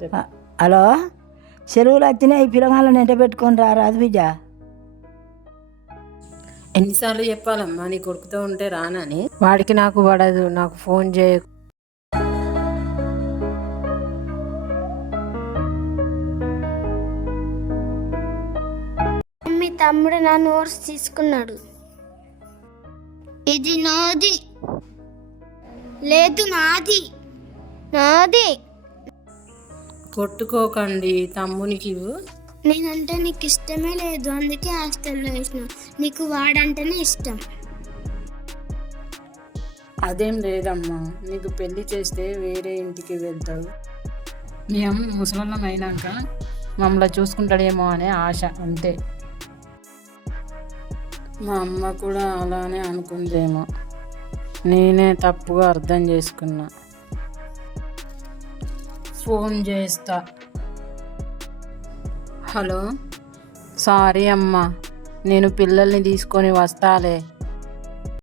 Hello, చెరువులు వచ్చినాయి, పిల్లగాళ్ళని ఎంట పెట్టుకొని రాదు బిడ్డ. ఎన్నిసార్లు చెప్పాలమ్మా నీ కొడుకుతో ఉంటే రానని? వాడికి నాకు పడదు, నాకు ఫోన్ చేయ. మీ తమ్ముడు నా నోట్స్ తీసుకున్నాడు. ఇది నాది లేదు, నాది నాది. కొట్టుకోకండి, తమ్మునికి ఇవ్వు. నేనంటే నీకు ఇష్టమే లేదు, అందుకే హాస్టల్లో వేసిన. నీకు వాడంటేనే ఇష్టం. అదేం లేదమ్మా, నీకు పెళ్లి చేస్తే వేరే ఇంటికి వెళ్తావు. మేము ముసలిళ్ళం అయినాక మమ్మల్ని చూసుకుంటాడేమో అనే ఆశ, అంతే. మా అమ్మ కూడా అలానే అనుకుందేమో, నేనే తప్పుగా అర్థం చేసుకున్నా. ఫోన్ చేస్తా. హలో, సారీ అమ్మా, నేను పిల్లల్ని తీసుకొని వస్తాలే.